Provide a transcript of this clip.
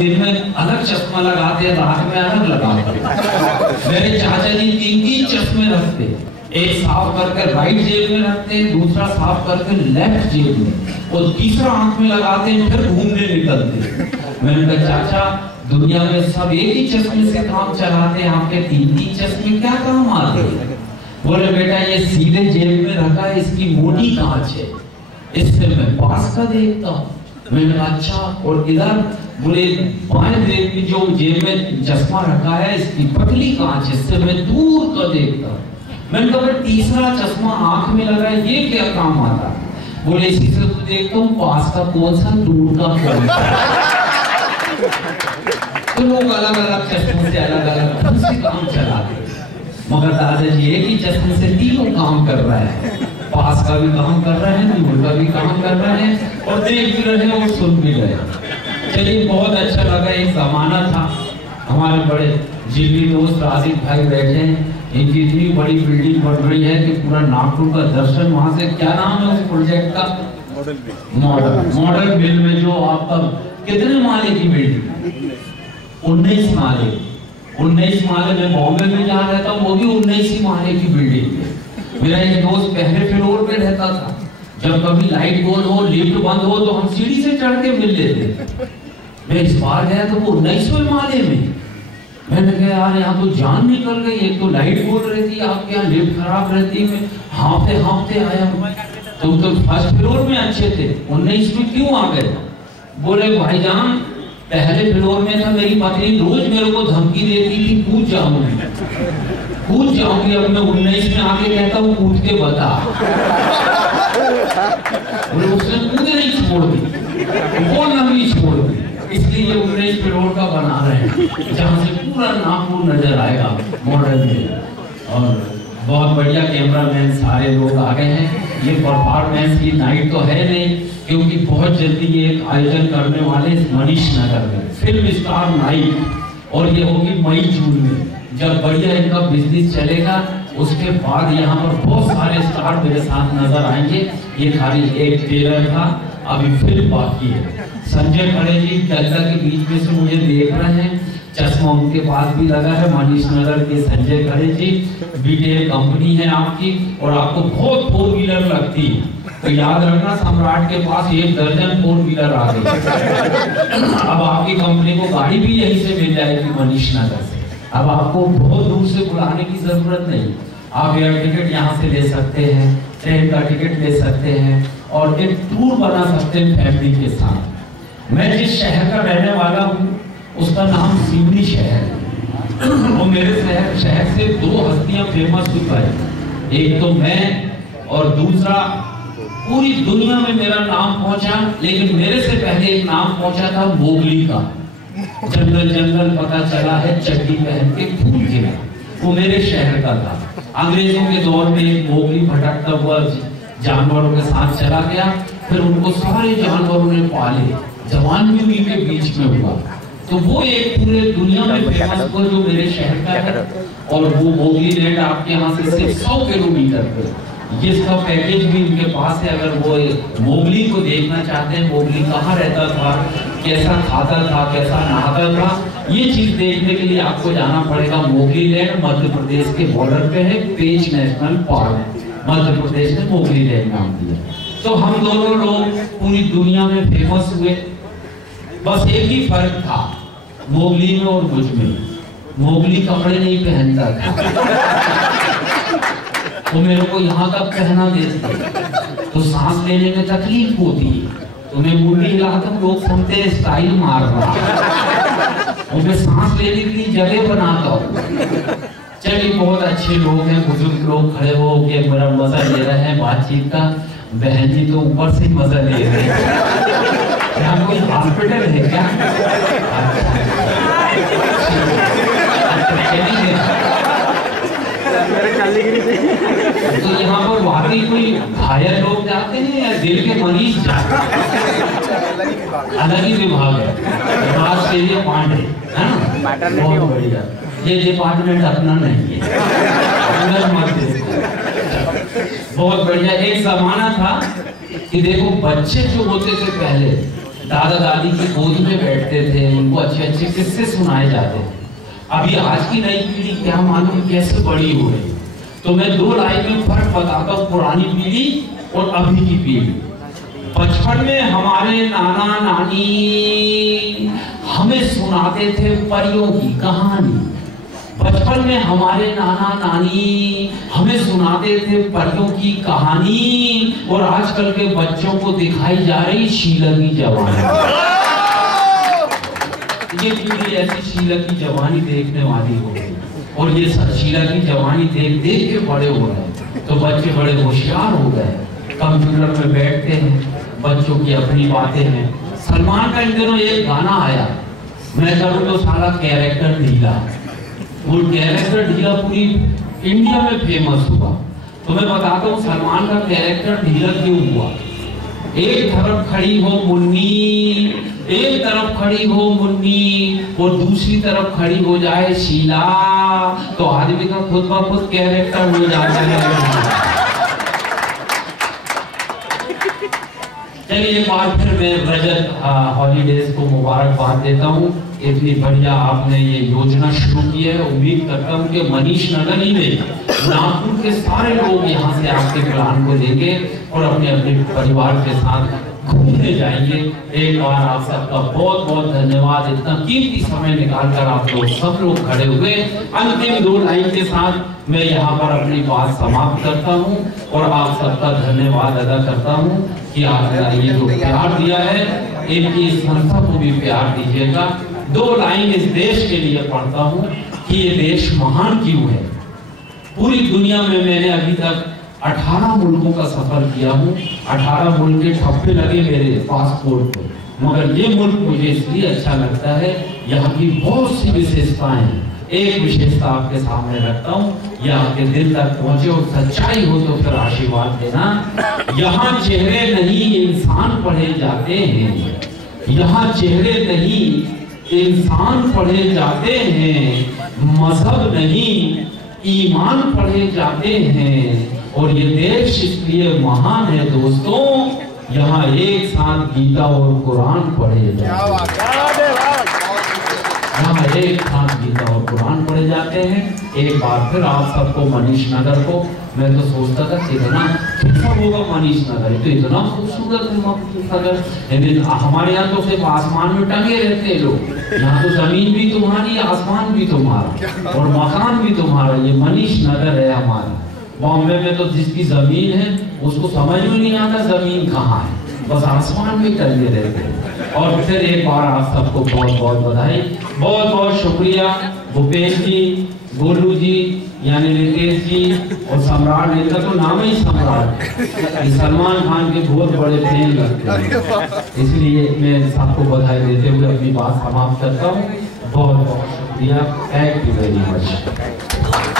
दिन में अलग चश्मा लगाते हैं, रात में अलग लगाते हैं। मेरे चाचा जी 3-3 चश्मे रखते, एक साफ करके राइट जेब में रखते हैं, दूसरा साफ करके लेफ्ट जेब में, और तीसरा आंख में लगाते हैं, फिर घूमने निकलते। मैंने कहा चाचा, दुनिया में सब एक ही चश्मे से काम चलाते हैं, आपके 3-3 चश्मे क्या काम आते हैं? बोले बेटा ये सीधे जेब में रखा है, इसकी मोटी कांच है, इससे मैं पास का देखता हूँ। मैंने कहा अच्छा, और इधर बोले बाएं जेब की जो जेब में चश्मा रखा है, इसकी पतली कांच है, इससे मैं दूर का देखता हूँ। मैंने कहा तीसरा चश्मा आंख में लगा है, ये क्या काम आता? बोले इसी से तो देखता हूँ पास का कौन सा, दूर का कौन सा। तो लोग अलग अलग चश्मों से अलग अलग काम चलाते, मगर दादाजी एक ही चश्मे से तीनों काम कर रहा है, पास का भी काम कर रहे हैं, दूर का भी काम कर रहे हैं, और देख भी रहे हैं और सुन भी रहे हैं। चलिए बहुत अच्छा लगा। एक जमाना था, हमारे बड़े जिगरी दोस्त राशिद भाई बैठे हैं, इनकी इतनी बड़ी बिल्डिंग बन रही है कि पूरा नागपुर का दर्शन वहां से, क्या नाम है उस प्रोजेक्ट का? मॉडल मिल में जो आपका कितने माले की बिल्डिंग? 19 माले। 19 माले में बॉम्बे में जहाँ रहता हूँ वो भी 19 माले की बिल्डिंग है। मेरा एक दोस्त पहले फ्लोर पे रहता था, जब कभी लाइट गोल हो, लिफ्ट बंद हो तो हम सीढ़ी से चढ़ के मिल लेते। मैं इस बार गया तो वो 19वें माले में। मैंने कहा यार यहाँ तो जान निकल गई, एक तो लाइट बोल रही थी, आपके यहाँ लिफ्ट खराब रहती है, हाँफते आया। तुम तो फर्स्ट फ्लोर में अच्छे थे, 19 में क्यों आ गए? बोले भाईजान पहले फ्लोर में था, मेरी पत्नी रोज मेरे को धमकी देती थी कूद जाऊंगी। अब मैं 19 में आके कहता हूँ कूद के बता। बोले उसने कूद नहीं छोड़ दी, वो नमी छोड़ दी, इसलिए 19 फ्लोर का बना रहे हैं, जहाँ से पूरा नागपुर नजर आएगा मॉडल में। और बहुत बढ़िया कैमरामैन सारे लोग आ गए हैं। ये परफॉर्मेंस की नाइट तो है नहीं, क्योंकि बहुत जल्दी ये एक आयोजन करने वाले मनीष नगर में फिल्म स्टार नाइट, और ये होगी मई-जून में। जब बढ़िया इनका बिजनेस चलेगा उसके बाद यहाँ पर बहुत सारे स्टार मेरे साथ नजर आएंगे। ये खाली एक ट्रेलर था, अभी फिल्म बाकी है। संजय खड़े जी जनता के बीच में से मुझे देख रहे हैं, चश्मा उनके पास भी लगा है, मनीष नगर के संजय खड़े जी। बीटेल कंपनी है आपकी, और आपको बहुत 4 व्हीलर लगती है, तो याद रखना सम्राट के पास 1 दर्जन 4 व्हीलर आ गई। अब आपकी कंपनी को गाड़ी भी यहीं से मिल जाएगी मनीष नगर से। अब आपको बहुत दूर से बुलाने की जरूरत नहीं, आप एयर टिकट यहाँ से ले सकते हैं, ट्रेन का टिकट ले सकते हैं, और एक टूर बना सकते हैं फैमिली के साथ। मैं जिस शहर का रहने वाला हूँ उसका नाम सिवनी शहर है, और मेरे शहर से 2 हस्तियां फेमस हुई है, एक तो मैं, और दूसरा पूरी दुनिया में मेरा नाम पहुंचा, लेकिन मेरे से पहले एक नाम पहुंचा था मोगली का। जंगल पता चला है चड्डी पहन के फूल गिरा, वो मेरे शहर का था। अंग्रेजों के दौर में एक मोगली भटकता हुआ जानवरों के साथ चला गया, फिर उनको सारे जानवरों ने पाले, जवान भी उनके बीच में हुआ, तो वो एक पूरे दुनिया में फेमस हुआ जो मेरे शहर का है। और वो मोगली लैंड आपके यहाँ से सिर्फ 100 किलोमीटर पे, जिसका पैकेज भी इनके पास है। अगर वो मोगली को देखना चाहते हैं, मोगली कहाँ रहता था, कैसा खाता था, कैसा नहाता था, ये चीज देखने के लिए आपको जाना पड़ेगा मोगली लैंड। मध्य प्रदेश के बॉर्डर पे है, पेंच नेशनल पार्क, मध्य प्रदेश ने मोगली लैंड नाम दिया। तो हम दोनों लोग पूरी दुनिया में फेमस हुए, बस एक ही फर्क था मोगली में और मुझ में। मोगली कपड़े नहीं पहनता था, वो मेरे को यहाँ तक पहना देते, तो सांस लेने में तकलीफ होती है, तो मैं मुंडी हिलाता हूँ, लोग सुनते हैं स्टाइल मार रहा, और मैं सांस लेने के लिए जगह बनाता हूँ। चलिए बहुत अच्छे लोग हैं, बुजुर्ग लोग खड़े हो के मेरा मजा ले रहे हैं बातचीत का। बहन जी तो ऊपर से मजा ले रहे हैं। क्या कोई हॉस्पिटल है क्या? तो यहाँ पर वाकई कोई घायल लोग जाते हैं या दिल के मरीज जाते हैं? अलग ही विभाग है, विभाग के लिए पांडे है ना, बहुत बढ़िया। ये डिपार्टमेंट अपना नहीं है, बहुत बढ़िया। एक जमाना था कि देखो बच्चे जो होते थे पहले, दादा दादी की गोद में बैठते थे, उनको अच्छे अच्छे किस्से सुनाए जाते थे। अभी आज की नई पीढ़ी क्या मालूम कैसे बड़ी हो रही। तो मैं 2 लाइन में फर्क बताता हूँ, पुरानी पीढ़ी और अभी की पीढ़ी। बचपन में हमारे नाना नानी हमें सुनाते थे परियों की कहानी। बचपन में हमारे नाना नानी हमें सुनाते थे परियों की कहानी, और आजकल के बच्चों को दिखाई जा रही शीला की जवानी। ये पीढ़ी ऐसी शीला की जवानी देखने वाली हो गई, और ये शीला की जवानी देख देख के बड़े हो गए। तो बच्चे बड़े होशियार हो गए, कंप्यूटर में बैठते हैं, बच्चों की अपनी बातें हैं। सलमान का इन दिनों एक गाना आया, मैं करूँ तो सारा कैरेक्टर ढीला। वो कैरेक्टर ढीला पूरी इंडिया में फेमस हुआ। तो मैं बताता हूँ सलमान का कैरेक्टर ढीला क्यों हुआ। एक तरफ खड़ी हो मुन्नी, एक तरफ खड़ी हो मुन्नी, और दूसरी तरफ खड़ी हो जाए शीला, तो आदमी का खुद ब खुद कैरेक्टर हो जाता है। चलिए एक बार फिर मैं रजत हॉलीडेज को मुबारकबाद देता हूँ। इतनी बढ़िया आपने ये योजना शुरू की है। उम्मीद करता हूँ कि मनीष नगर ही में नागपुर के सारे लोग यहाँ से आपके प्लान को देंगे और अपने अपने परिवार के साथ घूमने जाएंगे। एक बार आप सबका बहुत बहुत धन्यवाद, इतना कीमती समय निकालकर आप लोग सब लोग खड़े हुए। अंतिम 2 लाइन के साथ मैं यहाँ पर अपनी बात समाप्त करता हूँ और आप सबका धन्यवाद अदा करता हूँ कि आपने ये जो प्यार दिया है, इनकी संस्था को भी प्यार दीजिएगा। 2 लाइन इस देश के लिए पढ़ता हूँ कि ये देश महान क्यों है। पूरी दुनिया में मैंने अभी तक 18 मुल्कों का सफर किया हूँ। 18 मुल्क के ठप्पे लगे मेरे पासपोर्ट पर, मगर ये मुल्क मुझे इसलिए अच्छा लगता है, यहाँ की बहुत सी विशेषताएं हैं। एक विशेषता आपके सामने रखता हूँ, यह आपके दिल तक पहुंचे और सच्चाई हो तो फिर आशीर्वाद देना। यहाँ चेहरे नहीं इंसान पढ़े जाते हैं, यहाँ चेहरे नहीं इंसान पढ़े जाते हैं, मजहब नहीं ईमान पढ़े जाते हैं। और ये देश इसलिए महान है दोस्तों, यहाँ एक साथ गीता और कुरान पढ़े जाते हैं। यहाँ एक साथ गीता और कुरान पढ़े जाते हैं। एक बार फिर आप सबको मनीष नगर को, मैं तो सोचता था कितना कैसा होगा मनीष नगर, तो इतना खूबसूरत नगर, लेकिन हमारे यहाँ तो सिर्फ आसमान में टंगे रहते हैं लोग। यहाँ तो जमीन भी तुम्हारी, आसमान भी तुम्हारा और मकान भी तुम्हारा। ये मनीष नगर है हमारा। बॉम्बे में तो जिसकी जमीन है उसको समझ में नहीं आता जमीन कहाँ है, बस आसमान में टंगे रहते हैं। और फिर एक बार आप सबको बहुत बहुत बधाई, बहुत बहुत शुक्रिया। भूपेश जी, गोलू जी यानी रितेश जी और सम्राट, इनका तो नाम ही सम्राट, सलमान खान के बहुत बड़े फैन लगते हैं, इसलिए मैं सबको बधाई देते हुए अपनी बात समाप्त करता हूँ। बहुत बहुत शुक्रिया। Thank you very much.